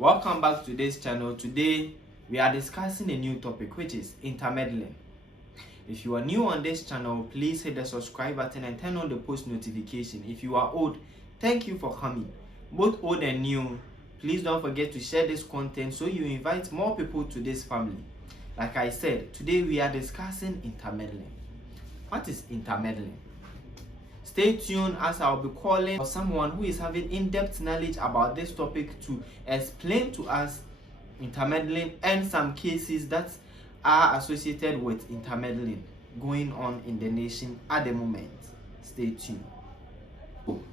Welcome back to this channel. Today we are discussing a new topic, which is intermeddling. If you are new on this channel, please hit the subscribe button and turn on the post notification. If you are old, thank you for coming. Both old and new, please don't forget to share this content so you invite more people to this family. Like I said, today we are discussing intermeddling. What is intermeddling? Stay tuned as I'll be calling for someone who is having in-depth knowledge about this topic to explain to us intermeddling and some cases that are associated with intermeddling going on in the nation at the moment. Stay tuned.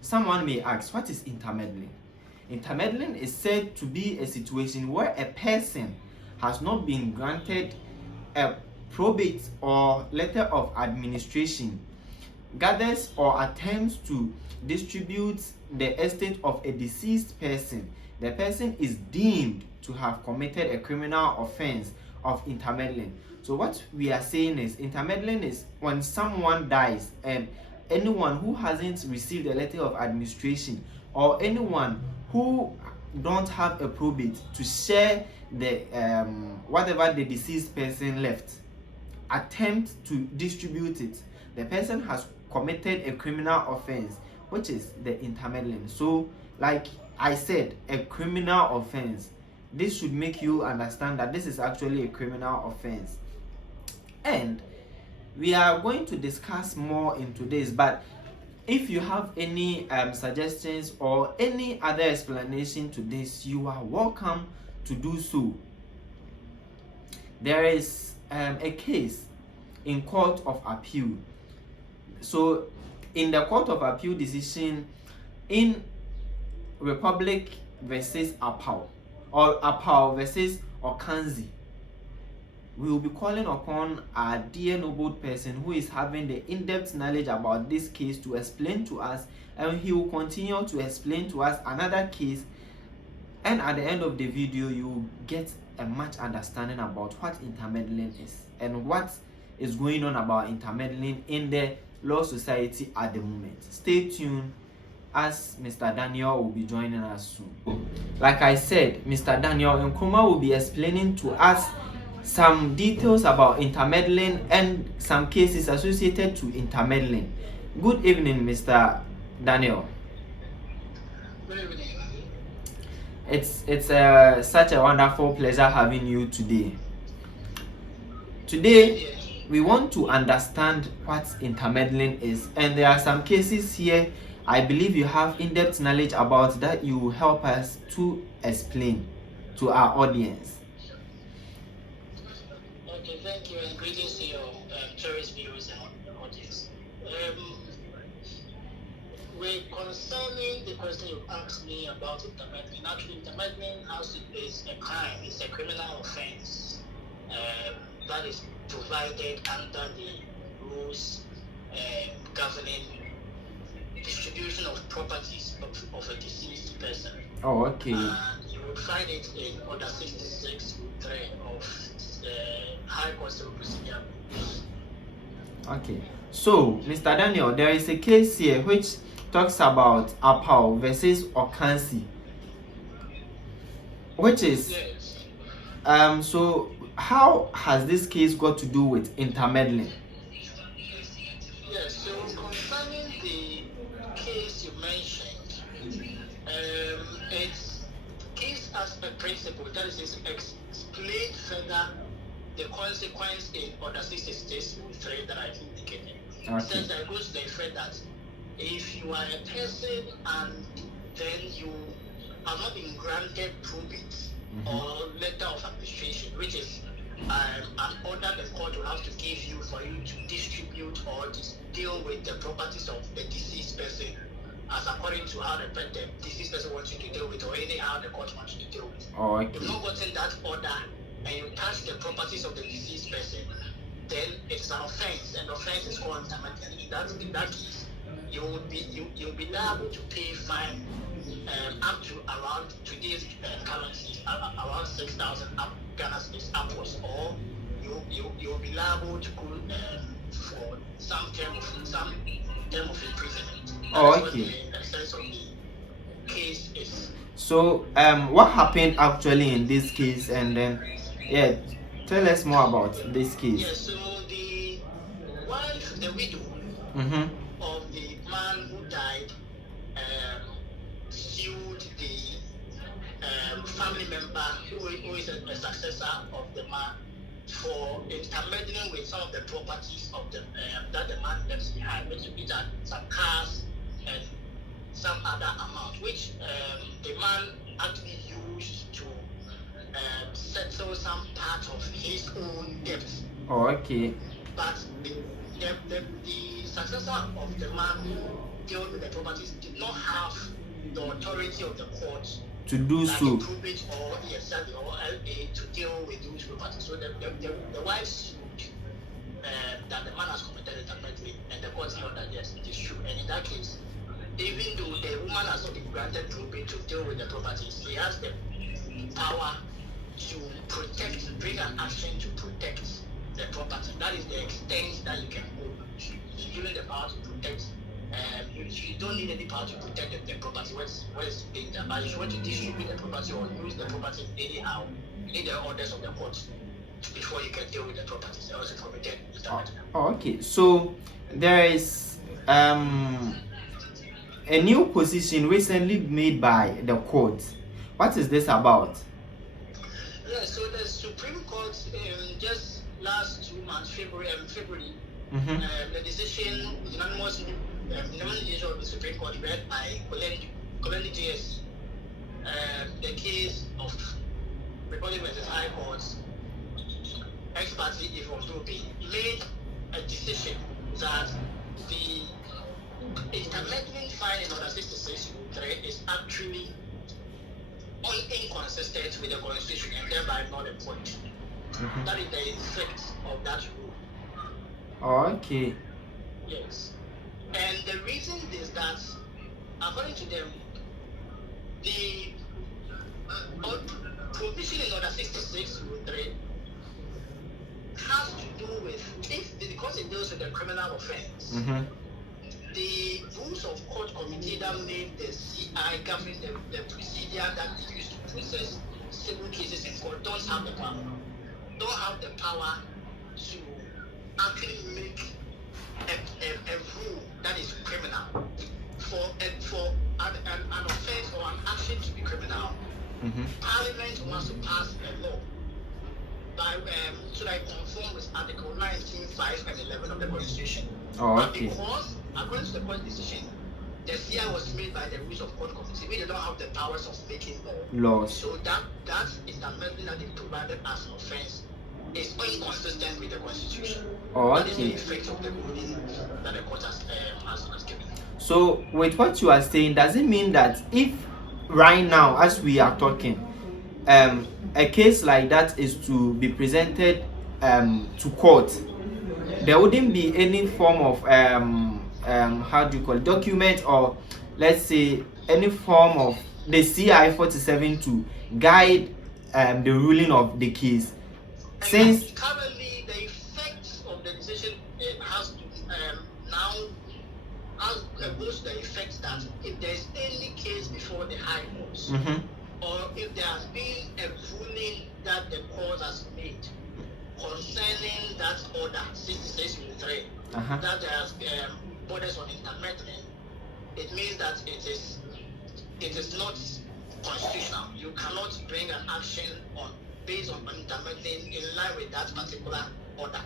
Someone may ask, what is intermeddling? Intermeddling is said to be a situation where a person has not been granted a probate or letter of administration, gathers or attempts to distribute the estate of a deceased person. The person is deemed to have committed a criminal offense of intermeddling. So what we are saying is intermeddling is when someone dies and anyone who hasn't received a letter of administration or anyone who don't have a probate to share the whatever the deceased person left attempt to distribute it, the person has committed a criminal offense, which is the intermeddling. So like I said, a criminal offense. This should make you understand that this is actually a criminal offense. And we are going to discuss more into this, but if you have any suggestions or any other explanation to this, you are welcome to do so. There is a case in Court of Appeal. So in the Court of Appeal decision in Republic versus Apau or Apau versus Okanzi, we will be calling upon a dear noble person who is having the in-depth knowledge about this case to explain to us, and he will continue to explain to us another case, and at the end of the video you will get a much understanding about what intermeddling is and what is going on about intermeddling in the law society at the moment. Stay tuned as Mr. Daniel will be joining us soon. Like I said, Mr. Daniel Nkrumah will be explaining to us some details about intermeddling and some cases associated to intermeddling. Good evening, Mr. Daniel. Good evening. It's such a wonderful pleasure having you today. Today we want to understand what intermeddling is, and there are some cases here I believe you have in-depth knowledge about that you will help us to explain to our audience. Okay, thank you, and greetings to your tourist viewers and audience. Concerning the question you asked me about intermeddling, actually intermeddling is a crime, it's a criminal offense that is provided under the rules governing distribution of properties of a deceased person. Oh, okay. And you will find it in Order 66 3 of the High Court Civil Procedure. Okay. So, Mr. Daniel, there is a case here which talks about Apau versus Okansi, which is Yes. so how has this case got to do with intermeddling? Yes, so concerning the case you mentioned, it's case as a principle, that is explain further the consequence in Order 66 3 that I indicated. Okay. Says that it goes to the effect that if you are a person and then you have not been granted probate or letter of administration, which is an order the court will have to give you for you to distribute or deal with the properties of the deceased person as according to how the deceased person wants you to deal with, or anyhow the court wants you to deal with. Oh, okay. If you've not gotten that order and you touch the properties of the deceased person, then it's an offense, and offense is called intermeddling. In that case, you'll be liable to pay fine up to around today's currency, around 6,000 Ghana cedis upwards, or you'll be liable to go for some term of imprisonment. Oh, That's okay. what the essence of the case is. So what happened actually in this case, and then yeah, tell us more about this case. Yes, so the wife, the widow of the man who died, sued the family member who is a successor of the man for intermeddling with some of the properties of the that the man left behind, which are some cars and some other amount, which the man actually used to settle some part of his own debt. Oh, okay. But the successor of the man who dealt with the properties did not have the authority of the court to do like so. Probate or ESL or LA to deal with those properties. So the wife sued that the man has committed intermeddling, and the court held that yes, it is true. And in that case, even though the woman has not been granted probate to deal with the properties, he has the power to protect, bring an action to protect the property. That is the extent that you can go. She's given the power to protect. You don't need any power to protect the property. What's danger? But if you want to distribute the property or use the property anyhow, you need the orders of the court before you can deal with the properties. Else you committed intermeddling. Oh, okay. So there is a new position recently made by the court. What is this about? Yeah, so the Supreme Court just last 2 months, February, the decision, unanimous decision of the Supreme Court read by Colendi JSC, the case of Republic vs. High Courts, ex parte Ifom Tobi, made a decision that the intermeddling fine in order 66.3 is actually inconsistent with the Constitution and thereby not a point. That is the effect of that rule. Oh, okay. Yes. And the reason is that, according to them, the provision in order 66.3 has to do with, because it deals with a criminal offense, the rules of court committee that made the CI governing the procedure that is used to process civil cases in court don't have the power to actually make a rule that is criminal for an offense or an action to be criminal. Parliament wants to pass a law by so that it conform with Article 19, 5 and 11 of the Constitution. Oh, but okay. because, according to the court decision, the CI was made by the rules of court committee, we don't have the powers of making laws. So that intermeddling that they provided as an offense is inconsistent with the Constitution. Oh, okay. That is the effect of the ruling that the court has given. So, with what you are saying, does it mean that if right now, as we are talking, a case like that is to be presented to court, there wouldn't be any form of how do you call it, document, or let's say any form of the CI 47 to guide the ruling of the case? Since currently the effect of the decision has to now goes to the effect that if there is any case before the High Court, or if there has been a ruling that the court has made concerning that order 66.3, that there has borders on intermeddling, it means that it is not constitutional. You cannot bring an action based on intermeddling in line with that particular order.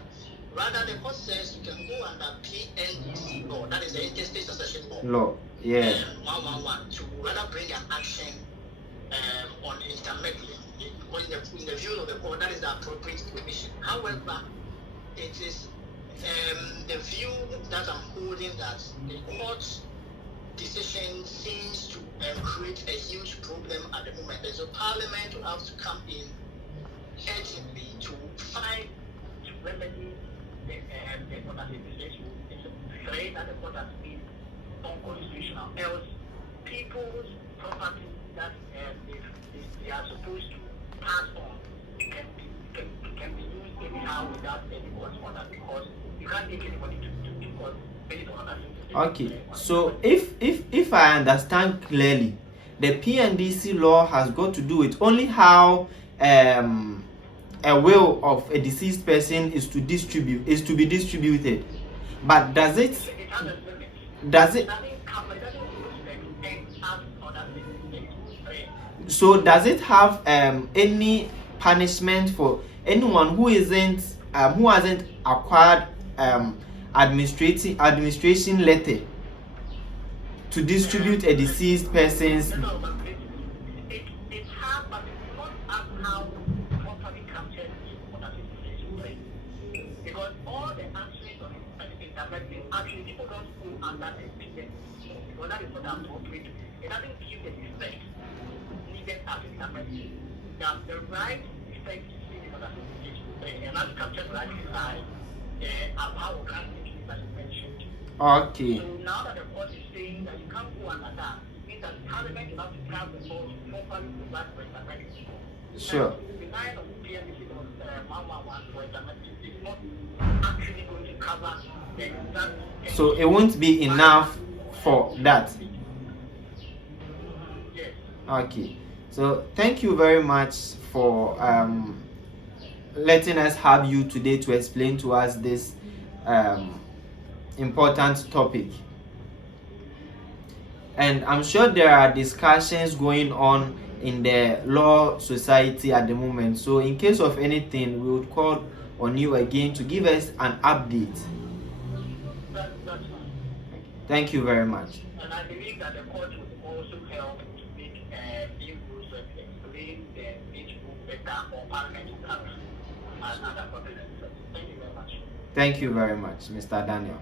Rather, the court says you can go under PNDC law, that is the Interstate Succession Law. Yeah. 111 to rather bring an action on intermeddling. In the view of the court, that is the appropriate commission. However, it is the view that I'm holding that the court's decision seems to create a huge problem at the moment. And so Parliament will have to come in urgently to find to remedy the court as a decision. It's a threat that the court has been unconstitutional. Else, people's property that they are supposed to pass on can be used anyhow without any court order, because you can't take anybody to court based on that. Okay, so if I understand clearly, the PNDC law has got to do with only how a will of a deceased person is to be distributed. But does it so does it have any punishment for anyone who hasn't acquired administration letter to distribute a deceased person's? Because all the actions of intermeddling, actually people don't go under the payment. Because that is what I'm talking. It doesn't give the respect needed as intermeddling. That the right respect is needed for that and that's captured right inside the power granting that you mentioned. Okay. So now that the court is saying that you can't go under that, it means that Parliament will have to have the law to properly provide for intermeddling. Sure. The line of the PNDC law 111 for intermeddling is not actually going to cover the exact. So it won't be enough for that. Yes. Okay. So thank you very much for letting us have you today to explain to us this important topic. And I'm sure there are discussions going on in the law society at the moment. So in case of anything, we would call on you again to give us an update. That's fine. Thank you very much. And I believe that the court will also help to make new rules that explain the need to move better or Parliament to cover and other public sectors. Thank you very much. Thank you very much, Mr. Daniel.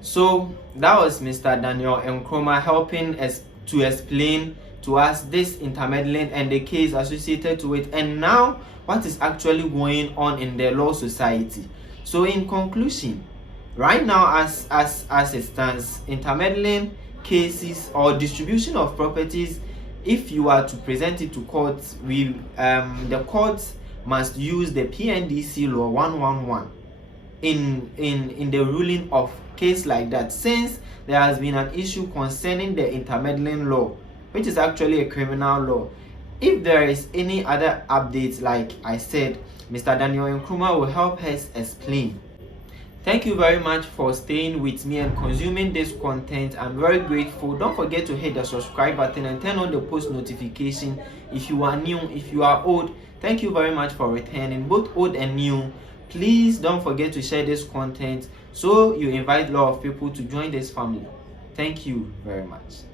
So that was Mr. Daniel Nkrumah helping us to explain to us this intermeddling and the case associated to it, and now what is actually going on in the law society. So in conclusion, right now as it stands, intermeddling cases or distribution of properties, if you are to present it to courts, the courts must use the PNDC law 111 in the ruling of case like that, since there has been an issue concerning the intermeddling law, which is actually a criminal law. If there is any other updates, like I said, Mr. Daniel Nkrumah will help us explain. Thank you very much for staying with me and consuming this content. I'm very grateful. Don't forget to hit the subscribe button and turn on the post notification if you are new, if you are old. Thank you very much for returning, both old and new. Please don't forget to share this content so you invite a lot of people to join this family. Thank you very much.